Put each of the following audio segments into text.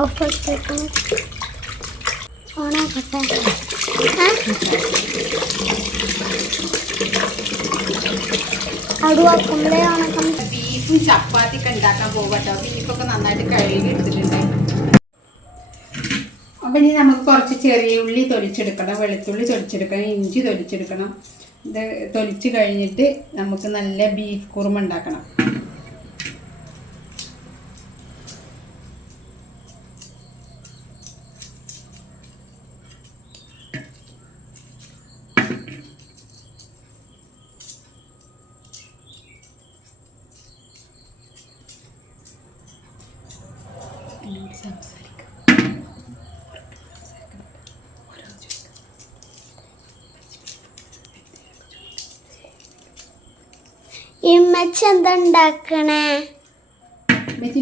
ഓഫാക്കിയേക്കും ഓണാക്കട്ടെ. അടുവാക്കുമ്പോഴേ ഓണക്കം. ബീഫും ചപ്പാത്തിയൊക്കെ ഉണ്ടാക്കാൻ പോകട്ടോ. ബീഫൊക്കെ നന്നായിട്ട് കഴുകി എടുത്തിട്ടുണ്ട്. അപ്പം ഇനി നമുക്ക് കുറച്ച് ചെറിയ ഉള്ളി തൊലിച്ചെടുക്കണം, വെളുത്തുള്ളി തൊലിച്ചെടുക്കണം, ഇഞ്ചി തൊലിച്ചെടുക്കണം. ഇത് തൊലിച്ച് കഴിഞ്ഞിട്ട് നമുക്ക് നല്ല ബീഫ് കുറുമ ഉണ്ടാക്കണം. ഇമ്മച്ചി എന്താ ഉണ്ടാക്കണേ?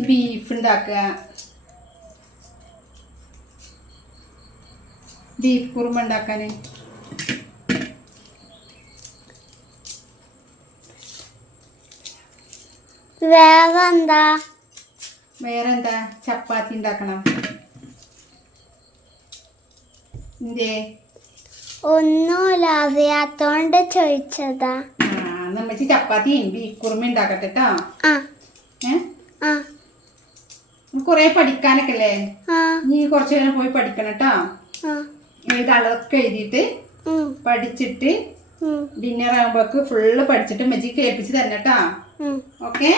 ബീഫ് ഉണ്ടാക്കുക, ബീഫ് കുറുമ ഉണ്ടാക്കാൻ. വേറെന്താ? വേറെന്താ? ചപ്പാത്തി ഉണ്ടാക്കണം. എന്തേ? ഒന്നുമില്ല, അറിയാത്തോണ്ട് ചോദിച്ചതാ. നമ്മച്ചി ചപ്പാത്തിയും ബീഫ് കുറുമ ഉണ്ടാക്കട്ടെ കേട്ടോ. കൊറേ പഠിക്കാനൊക്കെ അല്ലേ, നീ കുറച്ചു നേരം പോയി പഠിക്കണം കേട്ടോ. അളവൊക്കെ എഴുതിയിട്ട് പഠിച്ചിട്ട് ഡിന്നർ ആകുമ്പോക്ക് ഫുള്ള് പഠിച്ചിട്ട് മജിക്ക് ഏൽപ്പിച്ച് തരണം കേട്ടോ. ഓക്കെ.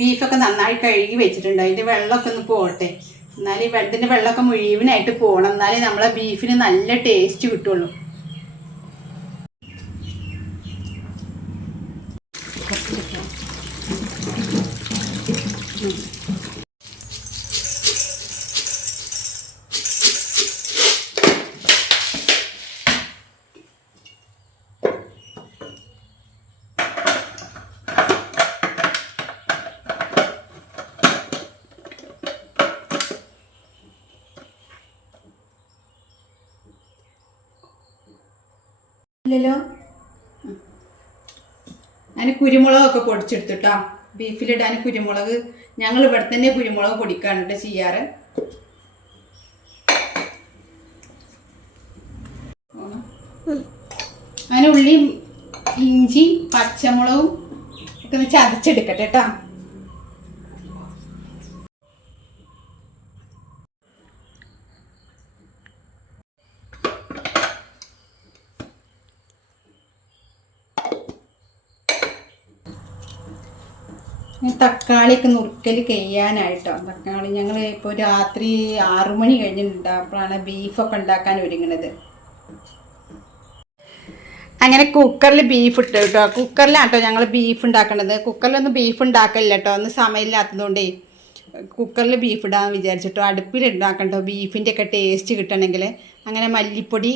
ബീഫൊക്കെ നന്നായി കഴുകി വെച്ചിട്ടുണ്ട്. അതിൻ്റെ വെള്ളമൊക്കെ ഒന്ന് പോകട്ടെ. എന്നാലും ഈ വെള്ളത്തിൻ്റെ വെള്ളമൊക്കെ മുഴുവനായിട്ട് പോകണം. എന്നാലേ നമ്മളെ ബീഫിന് നല്ല ടേസ്റ്റ് കിട്ടുള്ളൂ. ഇല്ലല്ലോ, ഞാൻ കുരുമുളകൊക്കെ പൊടിച്ചെടുത്തിട്ടോ. ബീഫിലിടാൻ കുരുമുളക് ഞങ്ങൾ ഇവിടെ തന്നെ കുരുമുളക് പൊടിക്കാനുണ്ട് ചെയ്യാറ്. അങ്ങനെ ഉള്ളിയും ഇഞ്ചി പച്ചമുളകും ഒക്കെ ഒന്ന് ചതച്ചെടുക്കട്ടെ കേട്ടോ. തക്കാളിയൊക്കെ നുറുക്കൽ കഴിയാനായിട്ടോ. തക്കാളി ഞങ്ങൾ ഇപ്പോൾ രാത്രി 6 മണി കഴിഞ്ഞിട്ടുണ്ട്. അപ്പോഴാണ് ബീഫൊക്കെ ഉണ്ടാക്കാൻ ഒരുങ്ങുന്നത്. അങ്ങനെ കുക്കറിൽ ബീഫ് ഇട്ട് കേട്ടോ. കുക്കറിലാട്ടോ ഞങ്ങൾ ബീഫ് ഉണ്ടാക്കണത്. കുക്കറിലൊന്നും ബീഫ് ഉണ്ടാക്കില്ല കേട്ടോ, ഒന്നും സമയമില്ലാത്തതുകൊണ്ടേ കുക്കറിൽ ബീഫ് ഇടാമെന്ന് വിചാരിച്ചിട്ടോ. അടുപ്പിൽ ഉണ്ടാക്കണ്ടോ ബീഫിൻ്റെ ഒക്കെ ടേസ്റ്റ് കിട്ടണമെങ്കിൽ. അങ്ങനെ മല്ലിപ്പൊടി,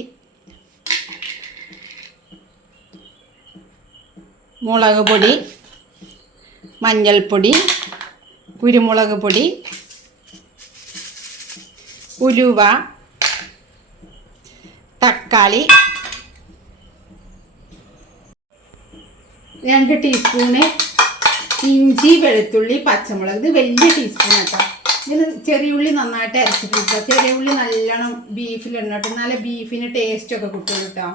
മുളക് പൊടി, മഞ്ഞൾപ്പൊടി, കുരുമുളക് പൊടി, ഉലുവ, തക്കാളി, 2 ടീസ്പൂണ് ഇഞ്ചി, വെളുത്തുള്ളി, പച്ചമുളക്. ഇത് വലിയ ടീസ്പൂൺ കേട്ടോ. ഇത് ചെറിയ ഉള്ളി നന്നായിട്ട് അരച്ചിട്ട്. ചെറിയ ഉള്ളി നല്ലോണം ബീഫിലിടണം. എന്നാലേ ബീഫിന് ടേസ്റ്റൊക്കെ കിട്ടുള്ളൂ കേട്ടോ.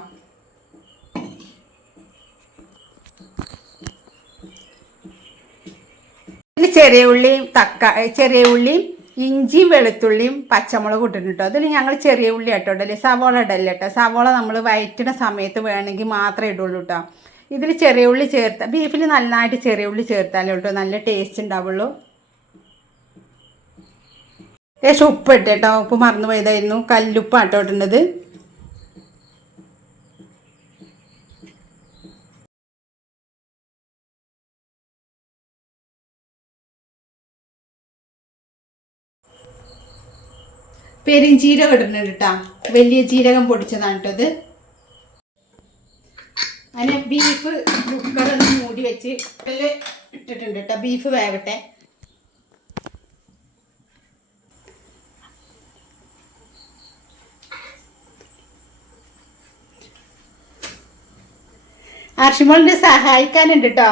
ചെറിയ ഉള്ളിയും ഇഞ്ചിയും വെളുത്തുള്ളിയും പച്ചമുളക് ഇട്ടിട്ടുണ്ട് കേട്ടോ. അതിൽ ഞങ്ങൾ ചെറിയ ഉള്ളി കേട്ടോ ഇടല്ലേ, സവോള ഇടല്ല കേട്ടോ. സവോള നമ്മൾ വഴറ്റുന്ന സമയത്ത് വേണമെങ്കിൽ മാത്രമേ ഇടുള്ളൂ കേട്ടോ. ഇതിൽ ചെറിയ ഉള്ളി ബീഫിൽ നന്നായിട്ട് ചെറിയ ഉള്ളി ചേർത്താലേ കേട്ടോ നല്ല ടേസ്റ്റ് ഉണ്ടാവുള്ളൂ. ഉപ്പ് ഇട്ട് കേട്ടോ. ഉപ്പ് മറന്നു പോയതായിരുന്നു. കല്ലുപ്പാട്ടോ ഇടുന്നത്. പെരുംജീരകം ഇടുന്നുണ്ട് കേട്ടോ. വലിയ ജീരകം പൊടിച്ചതാണ് കേട്ടോ ഇത്. അതിന് ബീഫ് കുക്കറൊന്ന് മൂടി വെച്ച് ഇട്ടിട്ടുണ്ട് കേട്ടോ. ബീഫ് വേവട്ടെ. അർഷിമോളിനെ സഹായിക്കാനുണ്ട് കേട്ടോ.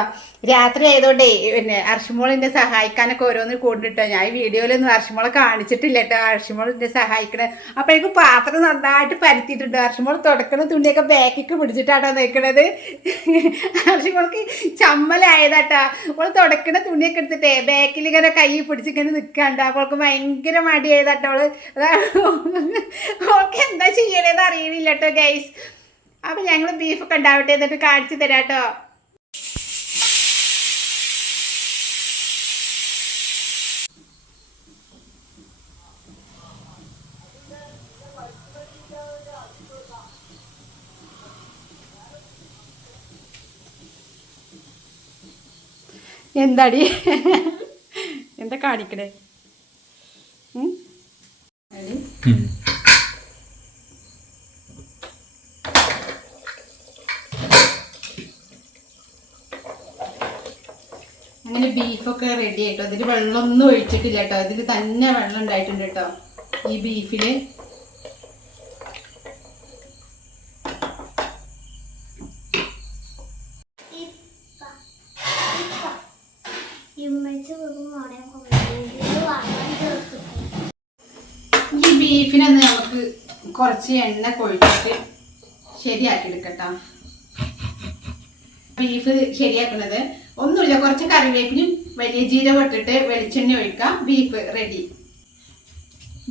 രാത്രി ആയതുകൊണ്ടേ പിന്നെ അർഷിമോളിനെ സഹായിക്കാനൊക്കെ ഓരോന്ന് കൊണ്ടിട്ടോ. ഞാൻ ഈ വീഡിയോയിലൊന്നും അർഷിമോളെ കാണിച്ചിട്ടില്ല കേട്ടോ. അർഷിമോളിനെ സഹായിക്കണേ. അപ്പോഴേക്കും പാത്രം നന്നായിട്ട് പരത്തിയിട്ടുണ്ട്. അർഷിമോൾ തുടക്കണ തുണിയൊക്കെ ബാക്കിക്ക് പിടിച്ചിട്ടാട്ടോ നിൽക്കണത്. അർഷിമോൾക്ക് ചമ്മലായതാട്ടാ. അവൾ തുടക്കണ തുണിയൊക്കെ എടുത്തിട്ടേ ബാക്കിൽ ഇങ്ങനെ കൈ പിടിച്ചിങ്ങനെ നിൽക്കാണ്ട്. അവൾക്ക് ഭയങ്കര മടിയായതാട്ടോ. അവൾക്ക് എന്താ ചെയ്യണേന്ന് അറിയണില്ല കേട്ടോ ഗൈസ്. അപ്പം ഞങ്ങൾ ബീഫൊക്കെ ഉണ്ടാവട്ടെ, എന്നിട്ട് കാണിച്ചു തരാം കേട്ടോ. എന്താടി എന്താ കാണിക്കണേ? അങ്ങനെ ബീഫൊക്കെ റെഡി ആയിട്ടോ. അതിൽ വെള്ളമൊന്നും ഒഴിച്ചിട്ടില്ല കേട്ടോ. ഇതിൽ തന്നെ വെള്ളം ഉണ്ടായിട്ടുണ്ട് കേട്ടോ ഈ ബീഫില്. ഈ ബീഫിനൊന്ന് നമുക്ക് കുറച്ച് എണ്ണ കൊഴിച്ചിട്ട് ശരിയാക്കി എടുക്കട്ടോ. ബീഫ് ശരിയാക്കുന്നത് ഒന്നുമില്ല, കുറച്ച് കറിവേപ്പിനും വലിയ ജീരകം ഇട്ടിട്ട് വെളിച്ചെണ്ണ ഒഴിക്കാം. Beef ready.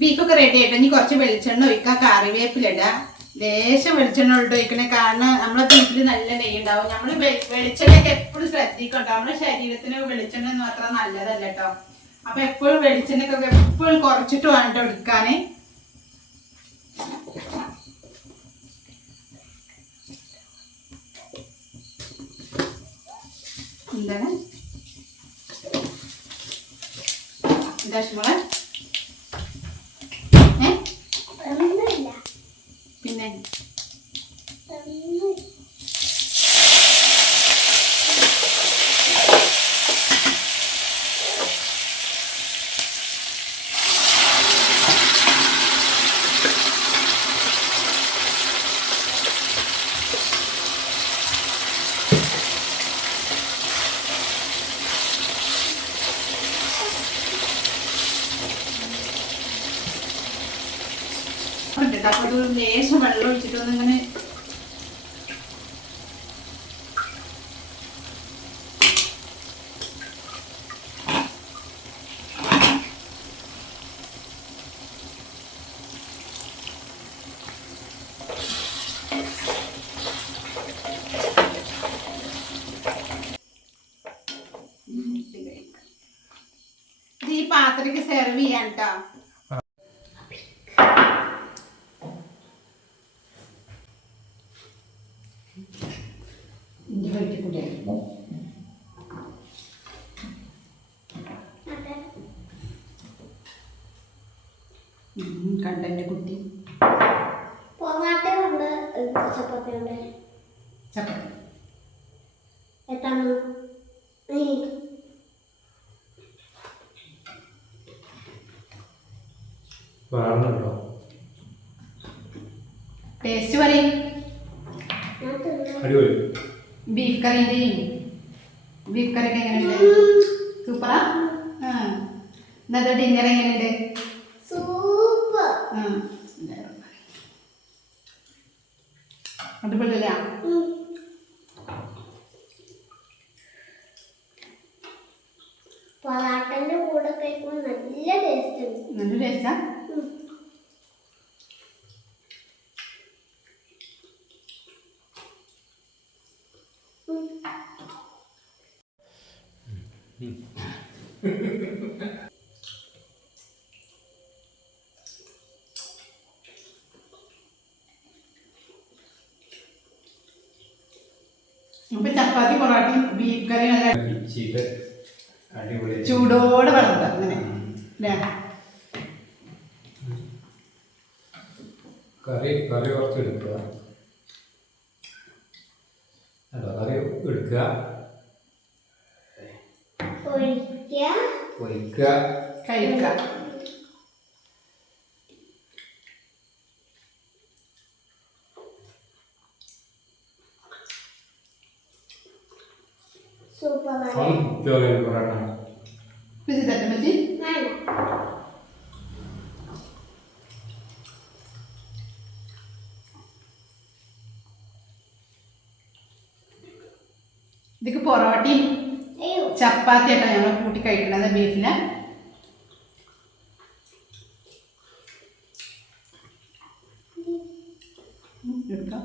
ബീഫൊക്കെ റെഡി ആയിട്ട് ഇനി കുറച്ച് വെളിച്ചെണ്ണ ഒഴിക്കാം, കറിവേപ്പിലിടാം. ലേശം വെളിച്ചെണ്ണ ഇട്ട് ഒഴിക്കണേ, കാരണം നമ്മളെ ബീഫിൽ നല്ല നെയ്യ് ഉണ്ടാവും. നമ്മൾ വെളിച്ചെണ്ണയൊക്കെ എപ്പോഴും ശ്രദ്ധിക്കട്ടോ. നമ്മുടെ ശരീരത്തിന് വെളിച്ചെണ്ണ ഒന്നും അത്ര നല്ലതല്ല കേട്ടോ. അപ്പൊ എപ്പോഴും വെളിച്ചെണ്ണയൊക്കെ എപ്പോഴും കുറച്ചിട്ട് വേണ്ട എടുക്കാന്. എന്താണ് എന്താ മോളെ? പിന്നെ അപ്പൊ അത് ലേശം വെള്ളം ഒഴിച്ചിട്ടൊന്ന് ഇങ്ങനെ ഇത് ഈ പാത്രക്ക് സെർവ് ചെയ്യാൻ കേട്ടോ. കണ്ടന്റെ കുട്ടി ചപ്പാത്തി ടേസ്റ്റ് പറയും. ബീഫ് കറിൻ്റെയും ബീഫ് കറിയൊക്കെ എങ്ങനെയുണ്ട്? സൂപ്പറാ. ഇന്നത്തെ ഡിന്നർ എങ്ങനെയുണ്ട്? അടിപൊളിയല്ലേ? പൊറാട്ടന്റെ കൂടെ കഴിക്കുമ്പോൾ നല്ല ടേസ്റ്റ് ഉണ്ട്. നല്ല ടേസ്റ്റാ. ഇപ്പൊ ചപ്പാത്തി പൊറാട്ടയും ബീഫ് കറി നല്ല ചൂടോടെ വളർത്ത അങ്ങനെ അല്ലേ? കറി കുറച്ച് എടുക്കുക, കറി എടുക്കുക, പൊരിക്കുക, കഴിക്കുക. സൂപ്പറാണ്. അവൻ കുപ്പിയൊക്കെ പൊറോട്ട ഇത് തട്ടെ മതി. വേണ്ട. ഇതിക്ക് പൊറോട്ടയും അയ്യോ. ചപ്പാത്തി ആയിട്ടാണ് ഞങ്ങൾ കൂട്ടി കഴിക്കണത് ബീഫിന്. എടുക്കാം.